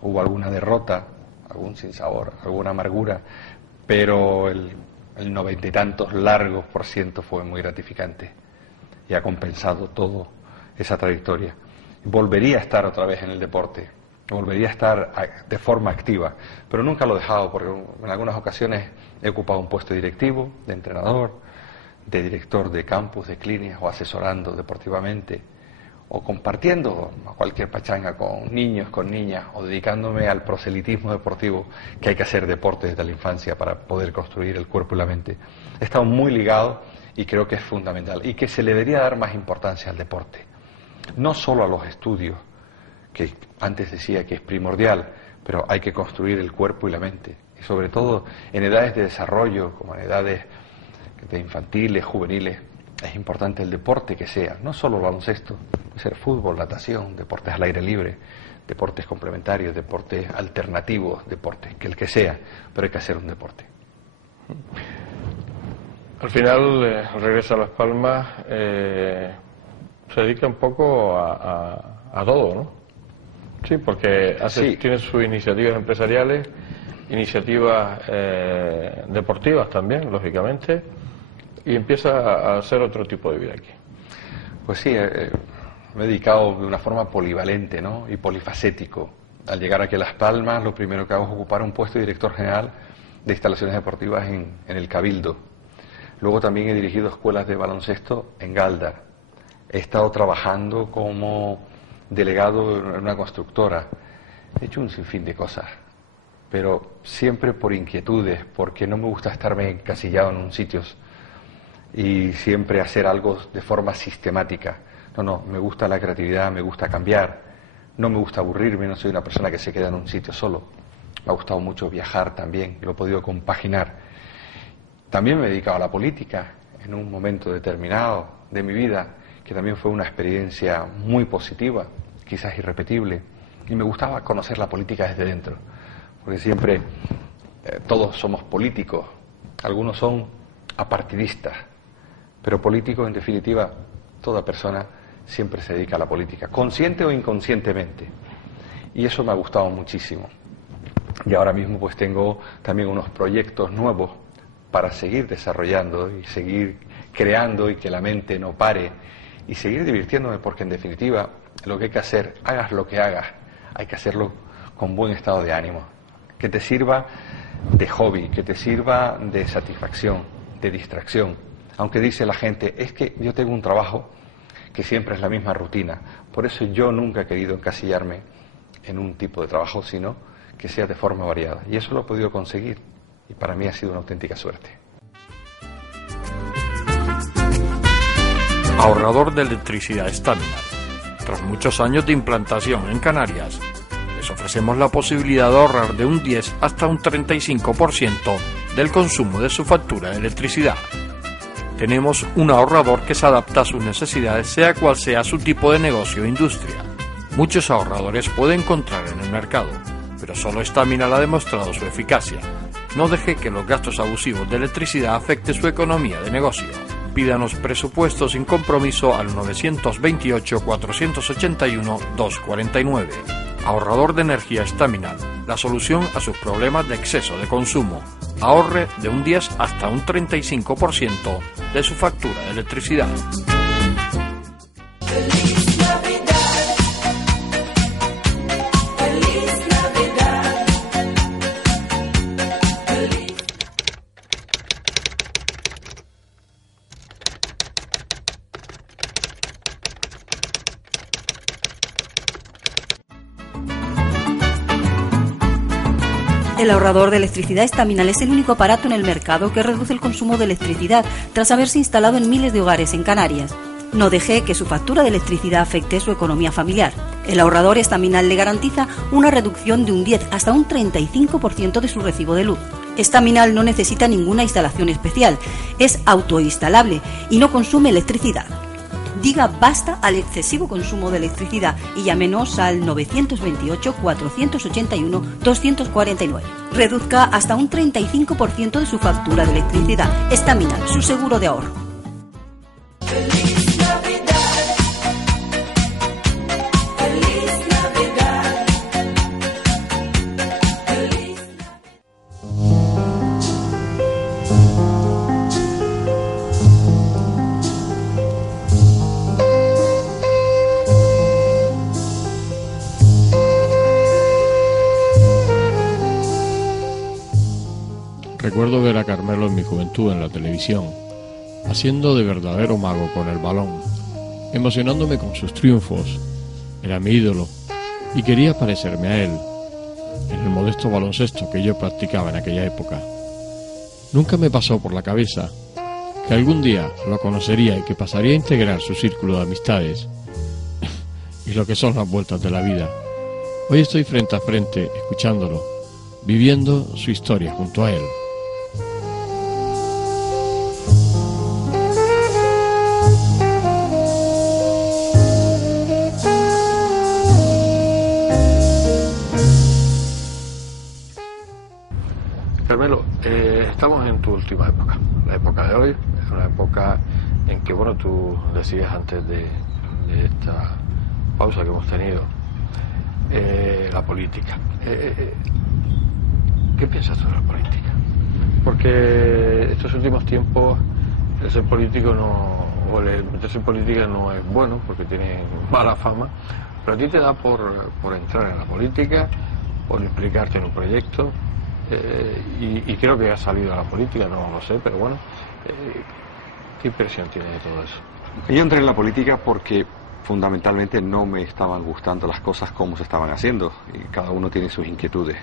Hubo alguna derrota, algún sinsabor, alguna amargura, pero el 90 y tantos largos % fue muy gratificante y ha compensado todo esa trayectoria. Volvería a estar otra vez en el deporte, volvería a estar de forma activa, pero nunca lo he dejado, porque en algunas ocasiones he ocupado un puesto directivo, de entrenador, de director de campus, de clínicas, o asesorando deportivamente, o compartiendo cualquier pachanga con niños, con niñas, o dedicándome al proselitismo deportivo, que hay que hacer deporte desde la infancia para poder construir el cuerpo y la mente. He estado muy ligado y creo que es fundamental, y que se le debería dar más importancia al deporte. No solo a los estudios, que antes decía que es primordial, pero hay que construir el cuerpo y la mente. Y sobre todo en edades de desarrollo, como en edades de infantiles, juveniles, es importante el deporte que sea, no solo el baloncesto, puede ser fútbol, natación, deportes al aire libre, deportes complementarios, deportes alternativos, deportes, que el que sea, pero hay que hacer un deporte. Al final regresa a Las Palmas, se dedica un poco a todo, ¿no? Sí, porque tiene sus iniciativas empresariales, iniciativas deportivas también, lógicamente, y empieza a hacer otro tipo de vida aquí. Pues sí, me he dedicado de una forma polivalente, ¿no? Y polifacético. Al llegar aquí a Las Palmas, lo primero que hago es ocupar un puesto de director general de instalaciones deportivas en el Cabildo. Luego también he dirigido escuelas de baloncesto en Galdar. He estado trabajando como delegado en una constructora. He hecho un sinfín de cosas, pero siempre por inquietudes, porque no me gusta estarme encasillado en un sitio y siempre hacer algo de forma sistemática. No, me gusta la creatividad, me gusta cambiar, no me gusta aburrirme, no soy una persona que se queda en un sitio solo. Me ha gustado mucho viajar también, lo he podido compaginar. También me he dedicado a la política en un momento determinado de mi vida, que también fue una experiencia muy positiva, quizás irrepetible, y me gustaba conocer la política desde dentro, porque siempre todos somos políticos, algunos son apartidistas, pero políticos, en definitiva, toda persona siempre se dedica a la política, consciente o inconscientemente, y eso me ha gustado muchísimo. Y ahora mismo pues tengo también unos proyectos nuevos para seguir desarrollando y seguir creando, y que la mente no pare, y seguir divirtiéndome, porque en definitiva lo que hay que hacer, hagas lo que hagas, hay que hacerlo con buen estado de ánimo, que te sirva de hobby, que te sirva de satisfacción, de distracción. Aunque dice la gente, es que yo tengo un trabajo que siempre es la misma rutina, por eso yo nunca he querido encasillarme en un tipo de trabajo, sino que sea de forma variada, y eso lo he podido conseguir, y para mí ha sido una auténtica suerte. Ahorrador de electricidad Stamina. Tras muchos años de implantación en Canarias, les ofrecemos la posibilidad de ahorrar de un 10 hasta un 35% del consumo de su factura de electricidad. Tenemos un ahorrador que se adapta a sus necesidades, sea cual sea su tipo de negocio o industria. Muchos ahorradores puede encontrar en el mercado, pero pero solo Staminal ha demostrado su eficacia. No deje que los gastos abusivos de electricidad afecten su economía de negocio. Pídanos presupuestos sin compromiso al 928-481-249. Ahorrador de energía Staminal, la solución a sus problemas de exceso de consumo. Ahorre de un 10 hasta un 35% de su factura de electricidad. El ahorrador de electricidad Staminal es el único aparato en el mercado que reduce el consumo de electricidad tras haberse instalado en miles de hogares en Canarias. No deje que su factura de electricidad afecte su economía familiar. El ahorrador Staminal le garantiza una reducción de un 10 hasta un 35% de su recibo de luz. Staminal no necesita ninguna instalación especial, es autoinstalable y no consume electricidad. Diga basta al excesivo consumo de electricidad y llámenos al 928-481-249. Reduzca hasta un 35% de su factura de electricidad. Staminal, su seguro de ahorro. Recuerdo ver a Carmelo en mi juventud en la televisión, haciendo de verdadero mago con el balón, emocionándome con sus triunfos. Era mi ídolo y quería parecerme a él, en el modesto baloncesto que yo practicaba en aquella época. Nunca me pasó por la cabeza que algún día lo conocería y que pasaría a integrar su círculo de amistades y lo que son las vueltas de la vida. Hoy estoy frente a frente, escuchándolo, viviendo su historia junto a él. Carmelo, estamos en tu última época, la época de hoy, es una época en que, bueno, tú decías antes de esta pausa que hemos tenido, la política. ¿Qué piensas tú de la política? Porque estos últimos tiempos el ser político o el meterse en política no es bueno, porque tiene mala fama, pero a ti te da por entrar en la política, por implicarte en un proyecto. Y creo que has salido a la política, no lo sé, pero bueno, ¿qué impresión tienes de todo eso? Yo entré en la política porque fundamentalmente no me estaban gustando las cosas como se estaban haciendo, y cada uno tiene sus inquietudes,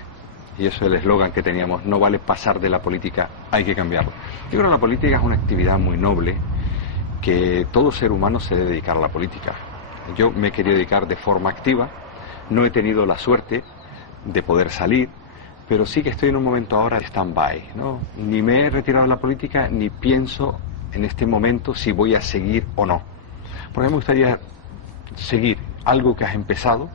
y eso es el eslogan que teníamos: no vale pasar de la política, hay que cambiarlo. Yo creo que la política es una actividad muy noble, que todo ser humano se debe dedicar a la política. Yo me he querido dedicar de forma activa, no he tenido la suerte de poder salir, pero sí que estoy en un momento ahora de stand-by, ¿no? Ni me he retirado de la política, ni pienso en este momento si voy a seguir o no. Porque me gustaría seguir algo que has empezado,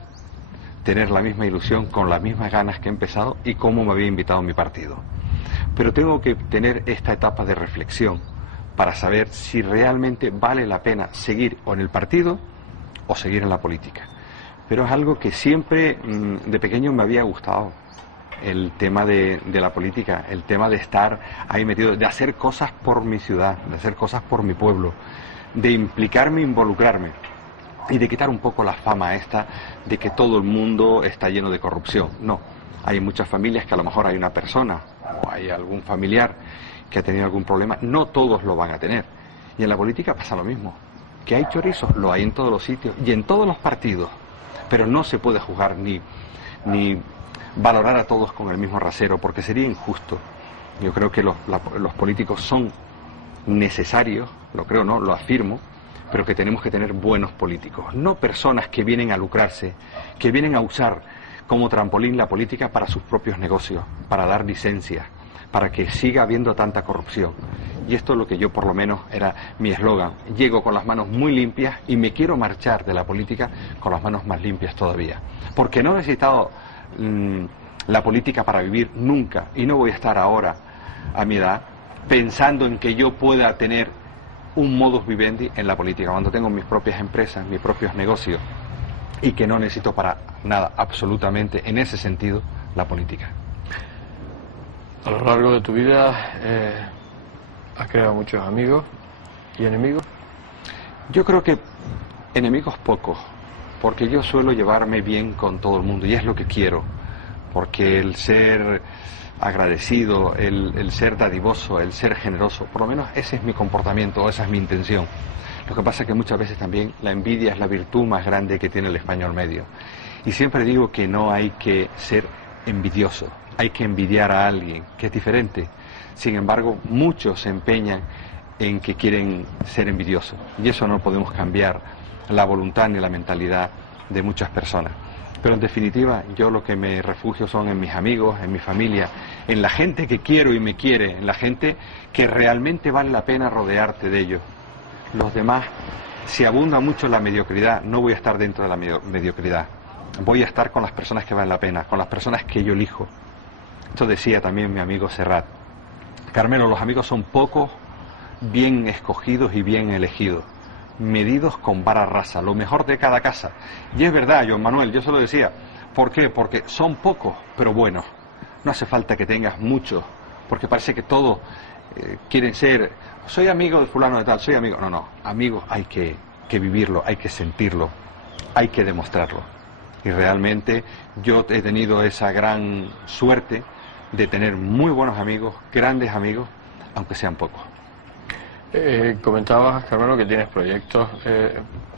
tener la misma ilusión, con las mismas ganas que he empezado y como me había invitado mi partido. Pero tengo que tener esta etapa de reflexión para saber si realmente vale la pena seguir o en el partido o seguir en la política. Pero es algo que siempre de pequeño me había gustado. El tema de la política, el tema de estar ahí metido, de hacer cosas por mi ciudad, de hacer cosas por mi pueblo, de implicarme, involucrarme y de quitar un poco la fama esta de que todo el mundo está lleno de corrupción. No, hay muchas familias que a lo mejor hay una persona o hay algún familiar que ha tenido algún problema, no todos lo van a tener. Y en la política pasa lo mismo, que hay chorizos, lo hay en todos los sitios y en todos los partidos, pero no se puede juzgar ni valorar a todos con el mismo rasero, porque sería injusto. Yo creo que los políticos son necesarios, lo creo, no, lo afirmo, pero que tenemos que tener buenos políticos, no personas que vienen a lucrarse, que vienen a usar como trampolín la política para sus propios negocios, para dar licencias, para que siga habiendo tanta corrupción. Y esto es lo que yo, por lo menos, era mi eslogan: llego con las manos muy limpias y me quiero marchar de la política con las manos más limpias todavía, porque no he necesitado la política para vivir nunca, y no voy a estar ahora, a mi edad, pensando en que yo pueda tener un modus vivendi en la política, cuando tengo mis propias empresas, mis propios negocios, y que no necesito para nada, absolutamente, en ese sentido, la política. A lo largo de tu vida has creado muchos amigos y enemigos. Yo creo que enemigos pocos, porque yo suelo llevarme bien con todo el mundo, y es lo que quiero, porque el ser agradecido, el ser dadivoso, el ser generoso, por lo menos ese es mi comportamiento, esa es mi intención. Lo que pasa es que muchas veces también la envidia es la virtud más grande que tiene el español medio. Y siempre digo que no hay que ser envidioso, hay que envidiar a alguien, que es diferente. Sin embargo, muchos se empeñan en que quieren ser envidiosos, y eso no podemos cambiar la voluntad ni la mentalidad de muchas personas. Pero en definitiva, yo lo que me refugio son en mis amigos, en mi familia, en la gente que quiero y me quiere, en la gente que realmente vale la pena rodearte de ellos. Los demás, si abunda mucho la mediocridad, no voy a estar dentro de la mediocridad. Voy a estar con las personas que valen la pena, con las personas que yo elijo. Esto decía también mi amigo Serrat. Carmelo, los amigos son pocos, bien escogidos y bien elegidos, medidos con vara rasa, lo mejor de cada casa. Y es verdad, Joan Manuel, yo se lo decía. ¿Por qué? Porque son pocos, pero buenos. No hace falta que tengas muchos, porque parece que todos quieren ser, soy amigo de fulano de tal, soy amigo. No, no, amigos hay que vivirlo, hay que sentirlo, hay que demostrarlo. Y realmente yo he tenido esa gran suerte de tener muy buenos amigos, grandes amigos, aunque sean pocos. Comentabas, Carmelo, que tienes proyectos,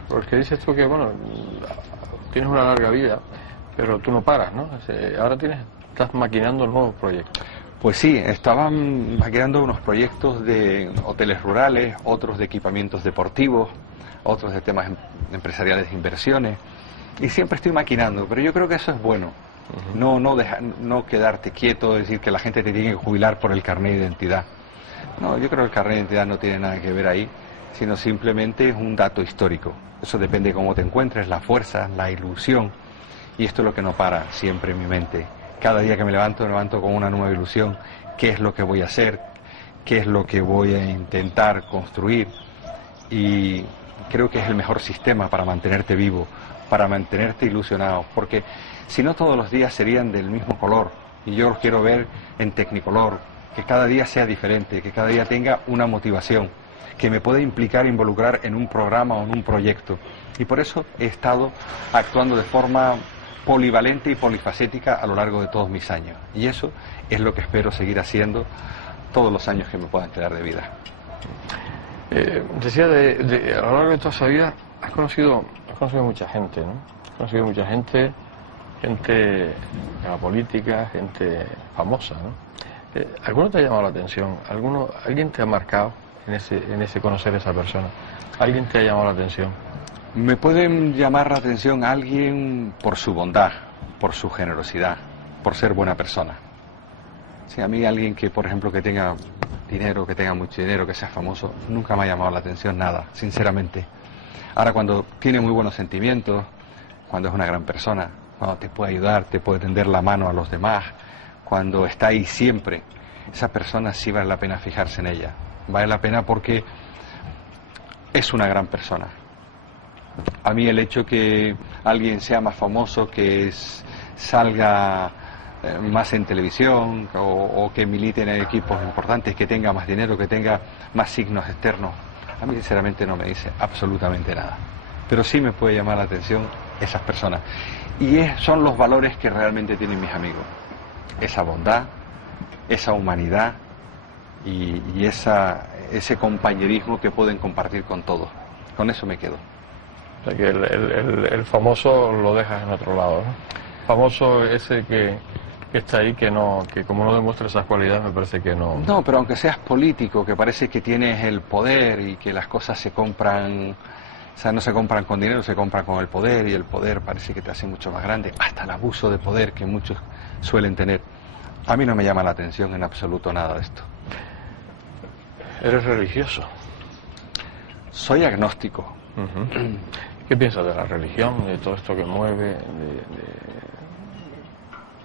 porque dices tú que, bueno, tienes una larga vida, pero tú no paras, ¿no? Ahora estás maquinando nuevos proyectos. Pues sí, estaban maquinando unos proyectos de hoteles rurales, otros de equipamientos deportivos, otros de temas empresariales de inversiones, y siempre estoy maquinando, pero yo creo que eso es bueno. No quedarte quieto, decir que la gente te tiene que jubilar por el carnet de identidad. No, yo creo que el carnet de identidad no tiene nada que ver ahí, sino simplemente es un dato histórico. Eso depende de cómo te encuentres, la fuerza, la ilusión, y esto es lo que no para siempre en mi mente. Cada día que me levanto con una nueva ilusión. ¿Qué es lo que voy a hacer? ¿Qué es lo que voy a intentar construir? Y creo que es el mejor sistema para mantenerte vivo, para mantenerte ilusionado, porque si no todos los días serían del mismo color, y yo los quiero ver en tecnicolor, que cada día sea diferente, que cada día tenga una motivación, que me pueda involucrar en un programa o en un proyecto. Y por eso he estado actuando de forma polivalente y polifacética a lo largo de todos mis años. Y eso es lo que espero seguir haciendo todos los años que me puedan quedar de vida. Decía, a lo largo de toda esa vida has conocido mucha gente, ¿no? Has conocido mucha gente de la política, gente famosa, ¿no? ¿Alguno te ha llamado la atención? ¿Alguien te ha marcado en ese conocer a esa persona? ¿Alguien te ha llamado la atención? Me pueden llamar la atención a alguien por su bondad, por su generosidad, por ser buena persona. Sí, a mí alguien que, por ejemplo, que tenga dinero, que tenga mucho dinero, que sea famoso, nunca me ha llamado la atención nada, sinceramente. Ahora, cuando tiene muy buenos sentimientos, cuando es una gran persona, cuando te puede ayudar, te puede tender la mano a los demás, cuando está ahí siempre, esa persona sí vale la pena fijarse en ella. Vale la pena porque es una gran persona. A mí el hecho que alguien sea más famoso, que salga más en televisión o que milite en equipos importantes, que tenga más dinero, que tenga más signos externos, a mí sinceramente no me dice absolutamente nada. Pero sí me puede llamar la atención esas personas. Y son los valores que realmente tienen mis amigos. Esa bondad, esa humanidad y ese compañerismo que pueden compartir con todos. Con eso me quedo. O sea que el famoso lo dejas en otro lado, ¿no? Famoso ese que está ahí, que como no demuestra esas cualidades, me parece que no... No, pero aunque seas político, que parece que tienes el poder y que las cosas se compran, o sea, no se compran con dinero, se compran con el poder, y el poder parece que te hace mucho más grande, hasta el abuso de poder que muchos suelen tener. A mí no me llama la atención en absoluto nada de esto. ¿Eres religioso? Soy agnóstico. ¿Qué piensas de la religión, de todo esto que mueve,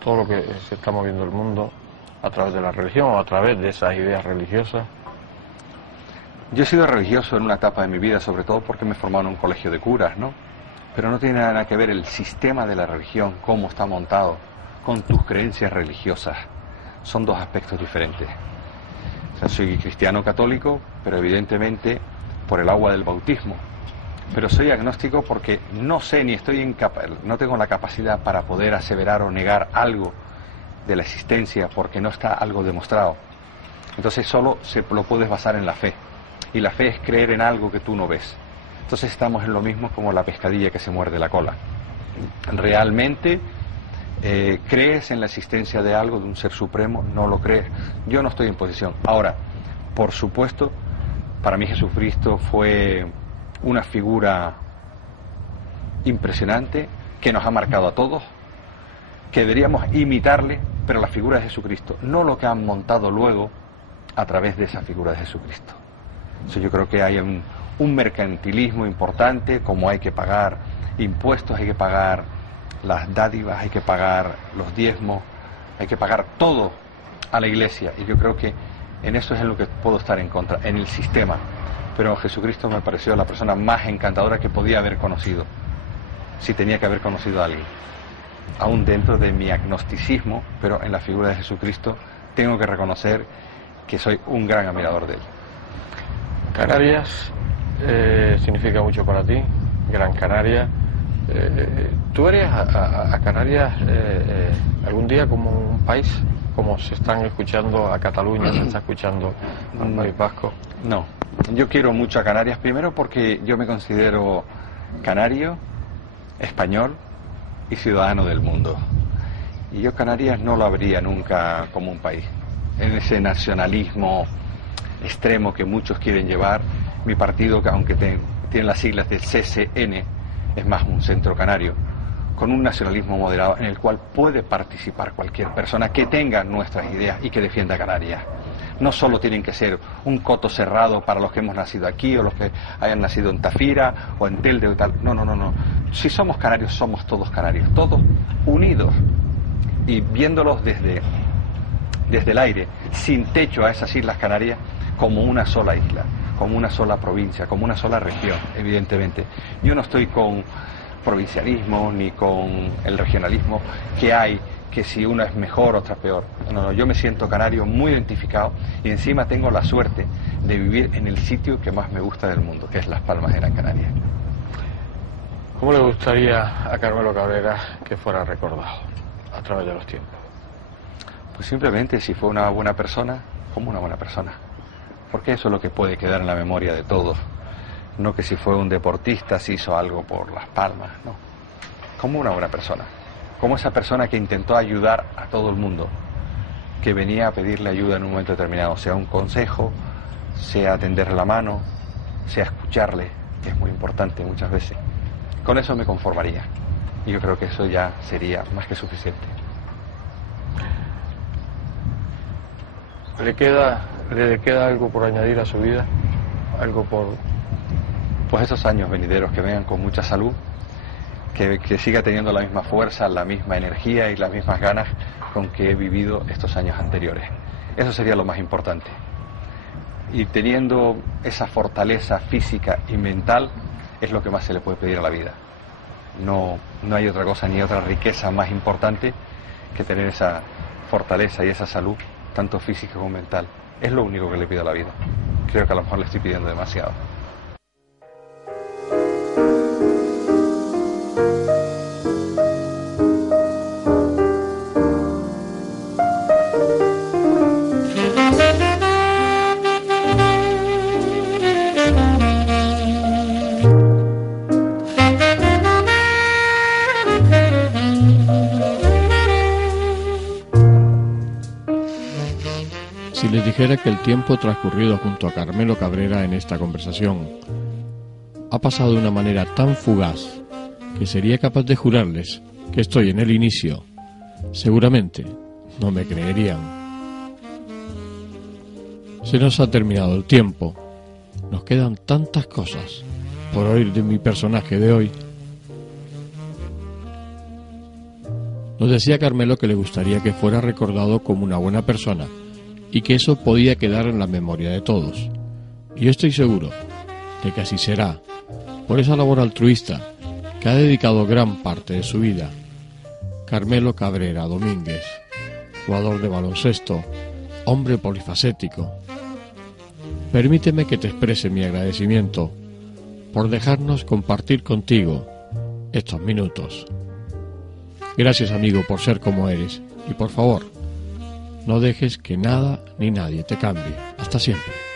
todo lo que se está moviendo el mundo a través de la religión o a través de esas ideas religiosas? Yo he sido religioso en una etapa de mi vida, sobre todo porque me formaron en un colegio de curas, ¿no? Pero no tiene nada que ver el sistema de la religión, cómo está montado, con tus creencias religiosas. Son dos aspectos diferentes. O sea, soy cristiano católico, pero evidentemente por el agua del bautismo. Pero soy agnóstico porque no sé ni no tengo la capacidad para poder aseverar o negar algo de la existencia porque no está algo demostrado. Entonces solo lo puedes basar en la fe. Y la fe es creer en algo que tú no ves. Entonces estamos en lo mismo como la pescadilla que se muerde la cola. ¿Realmente crees en la existencia de algo, de un ser supremo? No lo crees. Yo no estoy en posición. Ahora, por supuesto, para mí Jesucristo fue una figura impresionante que nos ha marcado a todos, que deberíamos imitarle, pero la figura de Jesucristo, no lo que han montado luego a través de esa figura de Jesucristo. Entonces yo creo que hay un mercantilismo importante, como hay que pagar impuestos, hay que pagar las dádivas, hay que pagar los diezmos, hay que pagar todo a la iglesia, y yo creo que en eso es en lo que puedo estar en contra, en el sistema. Pero Jesucristo me pareció la persona más encantadora que podía haber conocido, si tenía que haber conocido a alguien. Aún dentro de mi agnosticismo, pero en la figura de Jesucristo tengo que reconocer que soy un gran admirador de él. Canarias significa mucho para ti, Gran Canaria. ¿Tú verías a Canarias algún día como un país, como se están escuchando a Cataluña, se está escuchando al País Vasco? No, yo quiero mucho a Canarias, primero porque yo me considero canario, español y ciudadano del mundo. Y yo Canarias no lo habría nunca como un país. En ese nacionalismo extremo que muchos quieren llevar, mi partido, que aunque tiene las siglas del CCN, es más un centro canario, con un nacionalismo moderado en el cual puede participar cualquier persona que tenga nuestras ideas y que defienda Canarias. No solo tienen que ser un coto cerrado para los que hemos nacido aquí o los que hayan nacido en Tafira o en Telde o tal. No. Si somos canarios, somos todos canarios, todos unidos y viéndolos desde el aire, sin techo a esas Islas Canarias, como una sola isla, como una sola provincia, como una sola región, evidentemente. Yo no estoy con provincialismo ni con el regionalismo que hay, que si una es mejor, otra peor. No, yo me siento canario muy identificado y encima tengo la suerte de vivir en el sitio que más me gusta del mundo, que es Las Palmas de Gran Canaria. ¿Cómo le gustaría a Carmelo Cabrera que fuera recordado a través de los tiempos? Pues simplemente si fue una buena persona, como una buena persona. Porque eso es lo que puede quedar en la memoria de todos. No que si fue un deportista, si hizo algo por Las Palmas, no. Como una buena persona. Como esa persona que intentó ayudar a todo el mundo, que venía a pedirle ayuda en un momento determinado, sea un consejo, sea tenderle la mano, sea escucharle, que es muy importante muchas veces. Con eso me conformaría. Y yo creo que eso ya sería más que suficiente. ¿Le queda algo por añadir a su vida? ¿Algo por...? Pues esos años venideros que vengan con mucha salud, que siga teniendo la misma fuerza, la misma energía y las mismas ganas con que he vivido estos años anteriores. Eso sería lo más importante. Y teniendo esa fortaleza física y mental es lo que más se le puede pedir a la vida. No hay otra cosa ni otra riqueza más importante que tener esa fortaleza y esa salud, tanto física como mental. Es lo único que le pido a la vida. Creo que a lo mejor le estoy pidiendo demasiado. Si les dijera que el tiempo transcurrido junto a Carmelo Cabrera en esta conversación ha pasado de una manera tan fugaz que sería capaz de jurarles que estoy en el inicio, seguramente no me creerían. Se nos ha terminado el tiempo. Nos quedan tantas cosas por oír de mi personaje de hoy. Nos decía Carmelo que le gustaría que fuera recordado como una buena persona y que eso podía quedar en la memoria de todos. Y yo estoy seguro de que así será, por esa labor altruista que ha dedicado gran parte de su vida. Carmelo Cabrera Domínguez, jugador de baloncesto, hombre polifacético. Permíteme que te exprese mi agradecimiento por dejarnos compartir contigo estos minutos. Gracias, amigo, por ser como eres y por favor, no dejes que nada ni nadie te cambie. Hasta siempre.